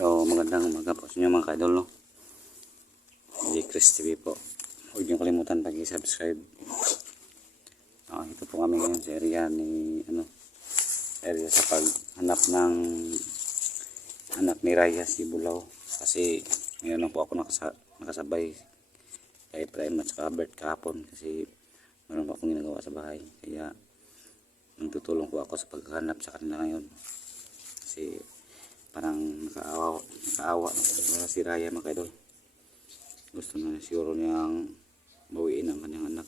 So, magandang umaga po sa inyo mga ka-idol, no? Chris TV po. Huwag niyo kalimutan pag-i-subscribe. Ito po kami ngayon sa area sa paghanap ng anak ni Raya si Bulaw. Kasi ngayon lang po ako nakasabay kay Prime at saka Bert kahapon kasi meron po akong ginagawa sa bahay. Kaya nagtutulong po ako sa paghanap sa kanila ngayon. Kasi parang nakaawa na si Raya mga kaidol. Gusto na siguro niyang bawiin ang kanyang anak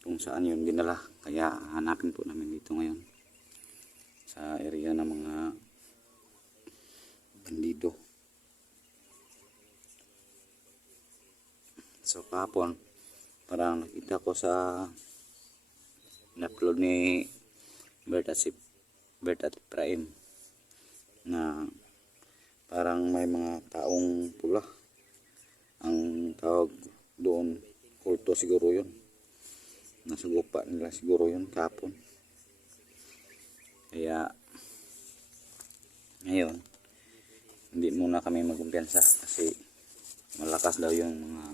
kung saan yun dinala. Kaya hanapin po namin dito ngayon sa area ng mga bandido. So kahapon parang nakita ko sa upload ni Bert at Prime na parang may mga taong pula ang tawag doon, kulto siguro yun, nasugupa nila siguro yun kahapon. Kaya ngayon hindi muna kami magkumpiyansa kasi malakas daw yung mga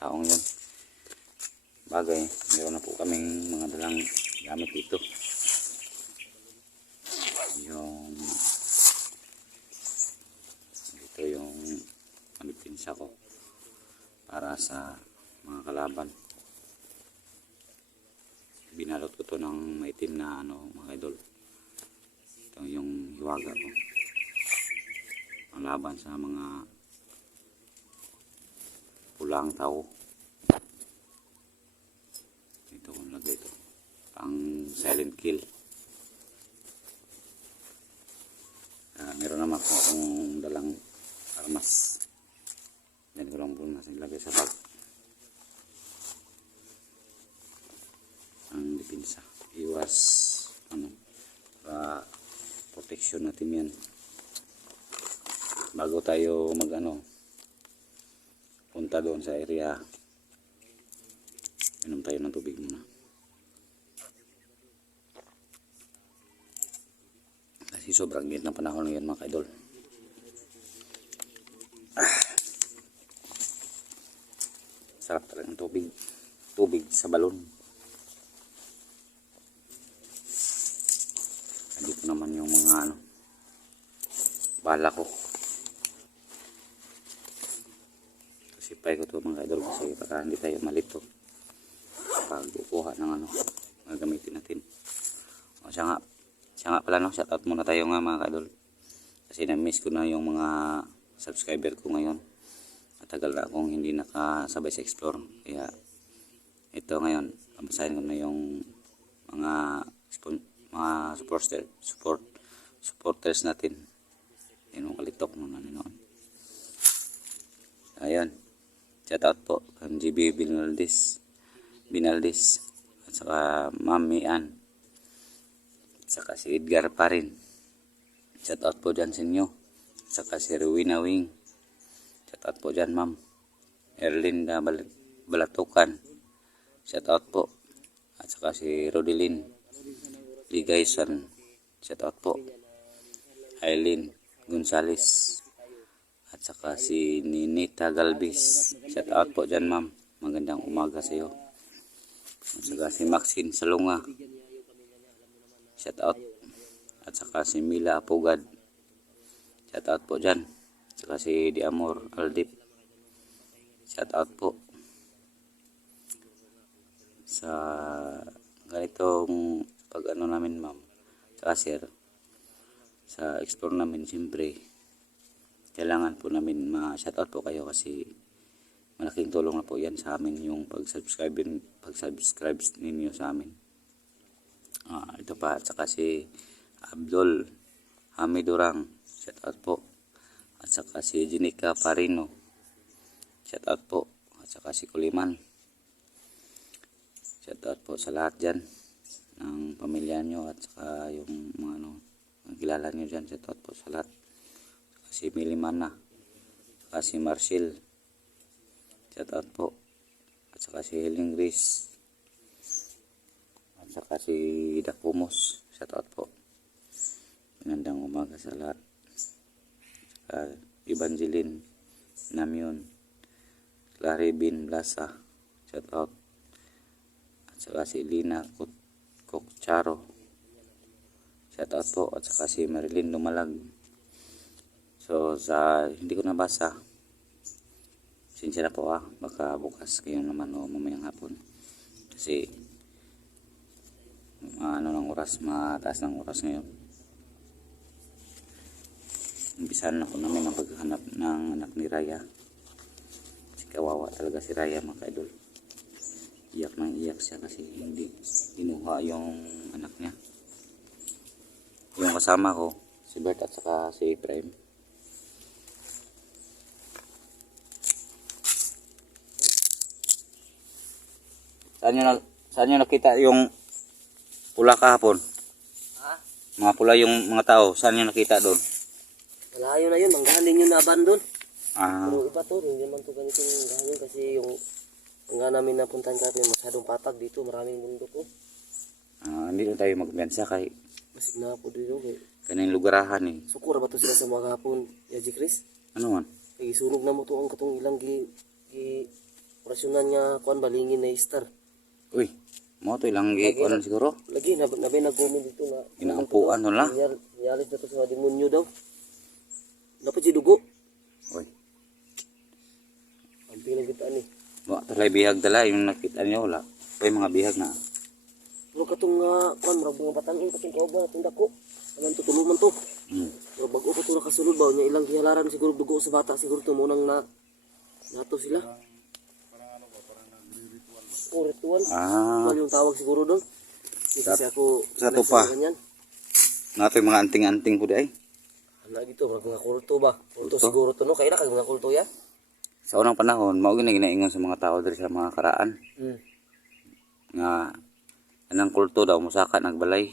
taong yun. Bagay, meron na po kaming mga dalang gamit dito. Yung pinsa ko para sa mga kalaban. Binalot ko to ng maitim na mga idol. Ito yung hiwaga ko. Ang laban sa mga pulang tao. Ito kung lagay ito. Pang silent kill. Meron naman po akong dalang armas. Yan ko lang po nasa ilagay sa bag. Ang dipinsa. Iwas para protection natin yan. Bago tayo punta doon sa area. Inom tayo ng tubig muna. Kasi sobrang init ng panahon ngayon mga kaidol. Sarap talaga ng tubig sa balon. Andito naman yung mga bala ko. Sipay ko to mga idol kasi para hindi tayo malito pag kukuha ng gagamitin natin. Siya nga pala, shoutout muna tayo mga idol kasi na-miss ko na yung mga subscriber ko ngayon. Matagal na akong hindi nakasabay sa explore. Kaya ito ngayon, babasahin ko na yung mga supporters natin. Yung kalitok muna noon. Ayan. Shout out po kang GB Binaldis at saka Mami Ann at saka si Edgar pa rin. Shout out po dyan sa inyo. At saka si Rowena Wing. Shout out po dyan ma'am. Erlinda Balatukan. Shout out po. At saka si Rodelyn Ligaysan. Shout out po. Aileen Gonzales. At saka si Ninita Galvis. Shout out po dyan ma'am. Magandang umaga sa iyo. At saka si Maxine Salunga. Shout out. At saka si Mila Apugad. Shout out po dyan. At saka si Diamor Aldip. Shout out po. Sa ganitong pag namin ma'am. Saka sir. Sa explore namin siyempre. Kailangan po namin ma-shoutout po kayo kasi malaking tulong na po yan sa amin yung pag-subscribe ninyo sa amin. Ito pa, at saka si Abdul Hamidurang, shoutout po. At saka si Jenica Parino, shoutout po. At saka si Kuliman, shoutout po sa lahat dyan ng pamilya nyo at saka yung mga kilala nyo dyan, shoutout po sa lahat. Si Milimana, at si Marcel, shout out po. At saka si Helen Grace, at saka si Dakumos, shout out po. Magandang umaga sa lahat. saka Evangeline Namyon, Claribin Blasa, shout out, at saka si Lina Kokcharo, shout out po, at saka si Marilyn Lumalag. So sa hindi ko nabasa, sinsya na po baka bukas kayo naman o mamayang hapon kasi ano ng oras, mataas ng oras ngayon. Umpisan ako namin ang paghahanap ng anak ni Raya. Kasi kawawa talaga si Raya, mga kaidol. Iyak nang iyak siya kasi hindi kinuha yung anak niya. Yung kasama ko, si Bert at saka si Prime. Saan nyo nakita yung pula kahapon? Ha? Mga pula yung mga tao, saan nyo nakita doon? Malayo na yun, manggaling yun na abandon. Ah, Pero iba to, hindi naman to ganito yung galing kasi yung hanggang namin napuntahan natin masyadong patag dito, maraming mundo po. hindi na tayo magbiyansa kay Masig na po dito. kaning lugarahan eh. Sukura ba to sila sa mga hapon, Yaji Chris? Ano man? Kaya isunog na mo to ang katong ilang orasyonan niya, kuan balingin na star. Uy, mo to ilang ano siguro? Lagi, nabi nag-comment dito na Inaampuan nun la. Niyalis na to sa demonyo daw. Dapat si dugo. Uy, Ang pinagitaan eh. wa talay bihag dala yung nakita niyo wala. Uy, mga bihag na. Pero katong kuan marag mga batangin katong kauban atong dako. Anong tutuluman to? Pero bago ko ito nakasunod ba, niya ilang hihalaran siguro dugo sa bata, siguro ito munang nato sila. Oh, ritual. Ritual yung tawag siguro doon. Kasi ako, Sa to pa. ganyan. Nato yung mga anting-anting po di ay. Ano dito, mga kulto ba? Kulto siguro to no, kaya na kayo mga kulto ya? Sa unang panahon, mao gina ginaingon sa mga tao diri sa mga karaan nga anang kulto daw musaka nagbalay.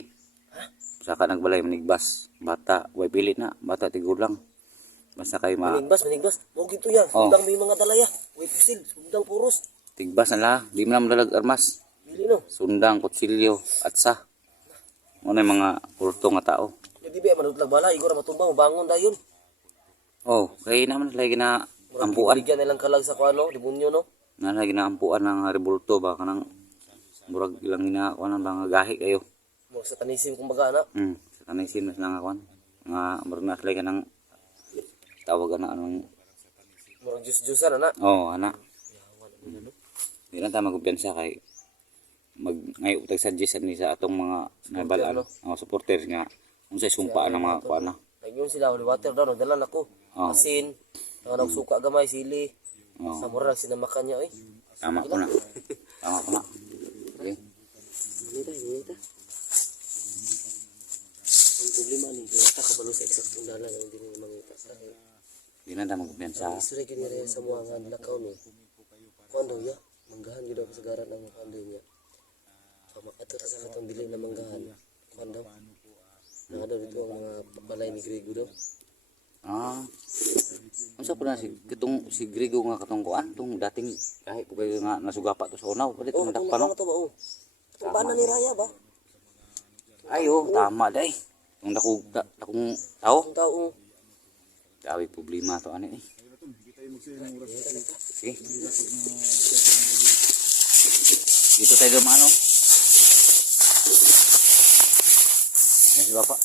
Musaka nagbalay manigbas, bata, way pili na, bata tigulang. Basta kay Manigbas. Huwag ito yan, sundang may mga dalaya. Way pusil, sundang puros. tigbas na la, di mo na madalag armas. Dili no. Sundang, kutsilyo, atsa. Muna yung mga kulto nga tao. Di ba, manutlag bala, igor matumbang, bangon dayon. Oh, kaya naman lagi na ampuan. Bigyan nilang kalag sa kuano, demonyo no. Na lagi na ampuan ng rebulto ba kanang murag ilang ginagawa ng mga gahi kayo. Mo sa tanisim kumbaga na. Sa kanisin mas lang ako. Nga murag na lagi ng tawagan na anong Mo jus-jusan na. ana. Di lang tayo magkumpiyansa kay ngayon tag suggest ni sa atong mga nabalaan, mga supporters nga unsay sumpaan ng mga kuana. Nagyon sila holy water daw, nagdala nako. Asin, nagsuka gamay sili. Sa mura sinamakan niya oy. Tama ko na. Tama ko na. Okay. Hinita. Ang problema ni kita kabalo sa exact dala nga hindi ni mangita sa. Di lang tayo magkumpiyansa. Isure gini rin sa mga nga nilakaw ni. Kuan daw ya, manggahan gyud daw kasagaran ang kuan niya. Makatot sa katong dili na manggahan. Kuan daw. Nga daw dito ang mga balay ni Grego daw. Unsa po na si Grego nga katong kuan tong dating kahit po kayo nga nasugapa to sa unaw palit Oh, ng itong dakpan no. to ba oh. Itong bana ni Raya ba? Ayo, tama day. Yung dakong tao. Ang taong Dawi problema to ani eh. Sige. Dito tayo dumaan no. Yan si Bapak.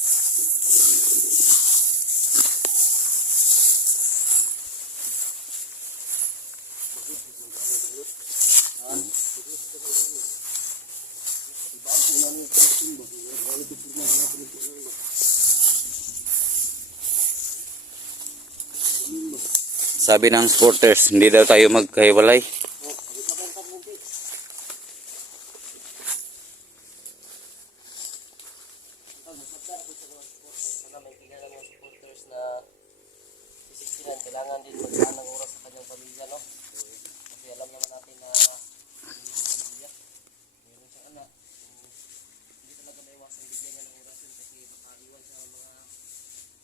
Sabi ng supporters, hindi daw tayo magkahiwalay. kailangan din maglaan ng oras sa kanyang pamilya, no? Kasi alam naman natin na pamilya, meron siyang anak. So, hindi talaga naiwasan bigyan niya ng oras yun kasi makaiwan sa mga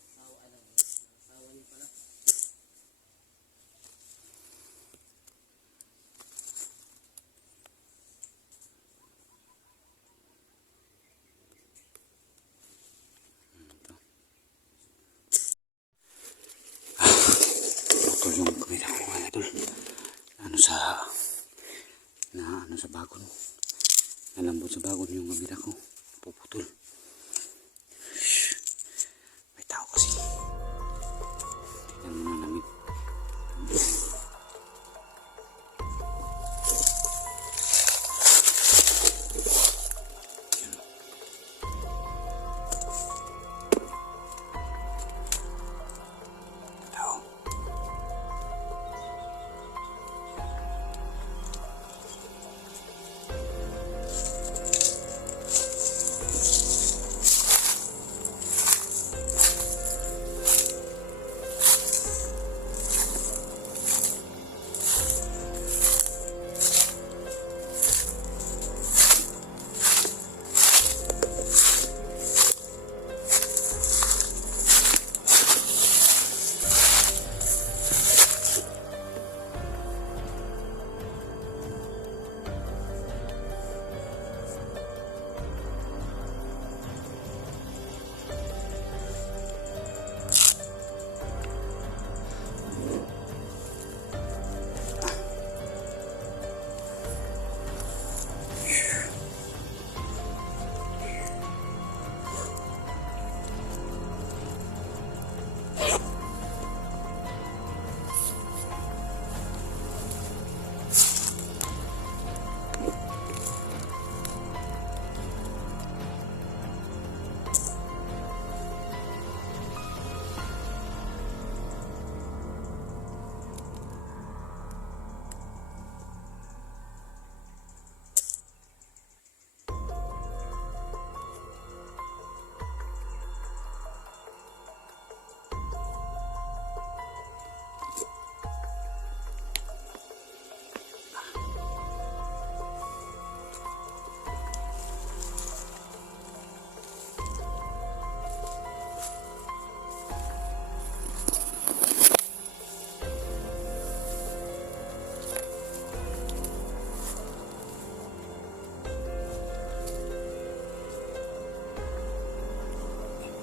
asawa niya pala. sa bagon. Nalambot sa bagon yung kamera ko. Puputol. Shhh. May tao kasi. Tingnan mo na namin. Tao.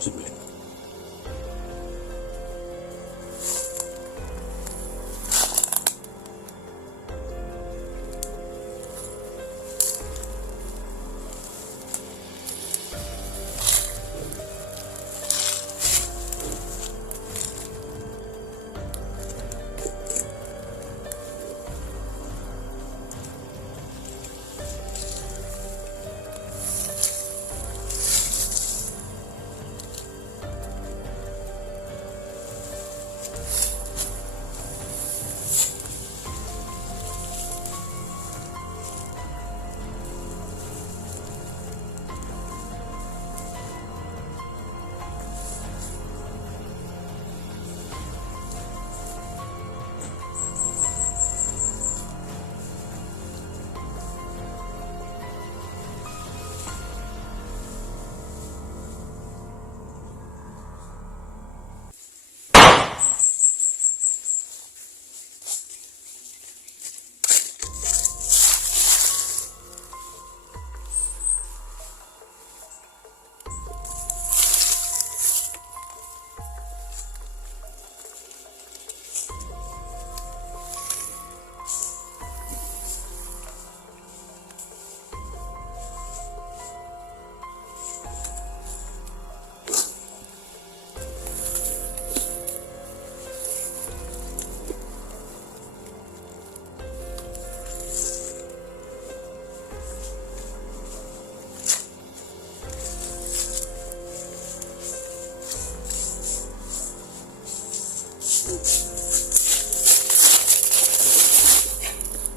Sandali.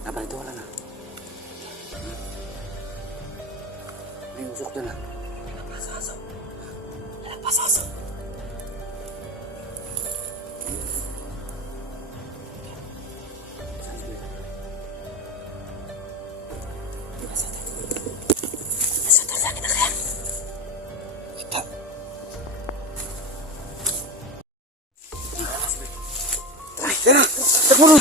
Apa itu wala na? May usok doon na. Alapasaso. Nasa langit na kaya? Kita. Tara, takbo na.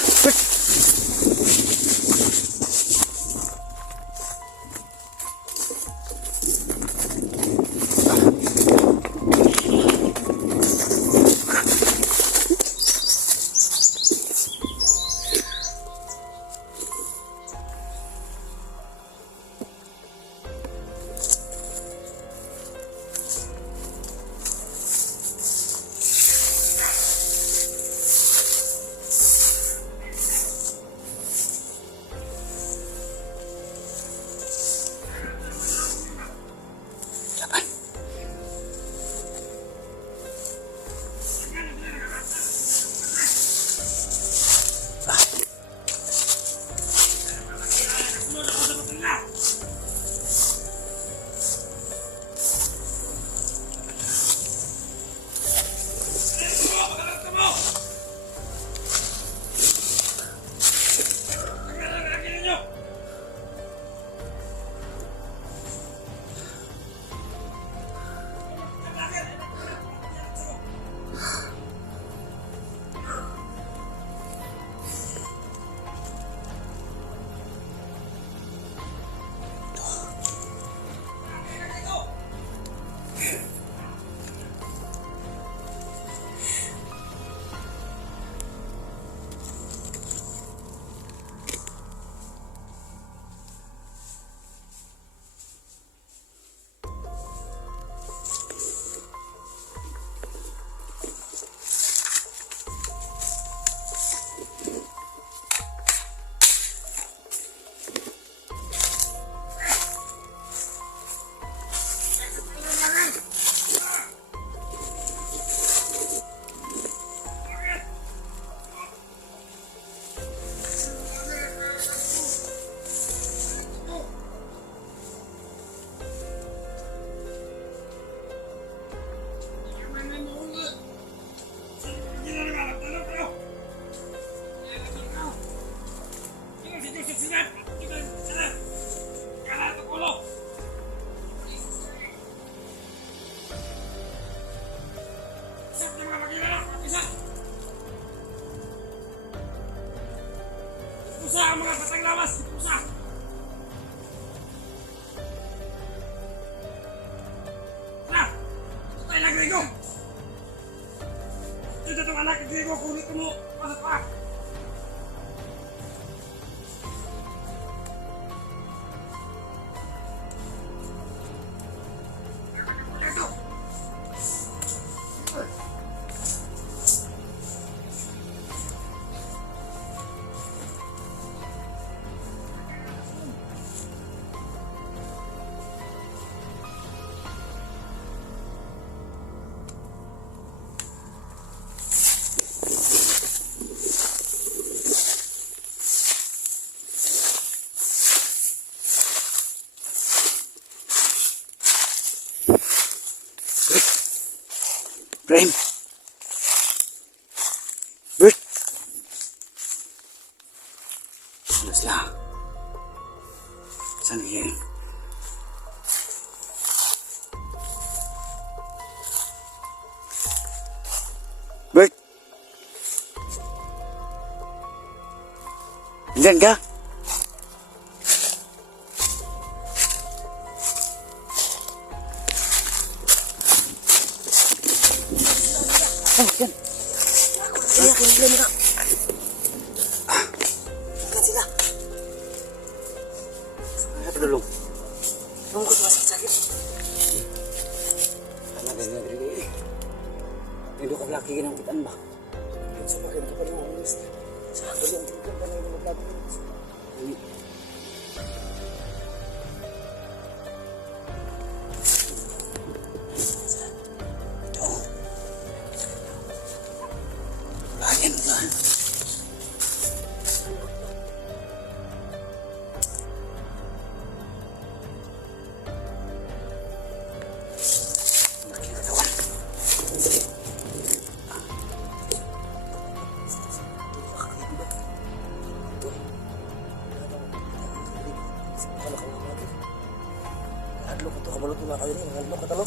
Pusa ang mga batang lawas! Pusa! Tara! Patay lang, Grego! Dito itong anak ni Grego, kulit mo! Pasok pa! Ito! Prem! Bert! Alas lang. Saan yan? Bert! Diyan ka? Oh, yan. Iya, kaya na. Kan sila. Apa dulu? Kamu kok sakit-sakit? Anak ganyan diri. Hindi ka laki ginampitan ba? Sa makin ka pa rin ang ulis. Sa akin yung tingkan ka na yung maglabi. Ayan ba? Laki ng katawan. Adlo ko to kabalot mga kawin. Adlo ka talo.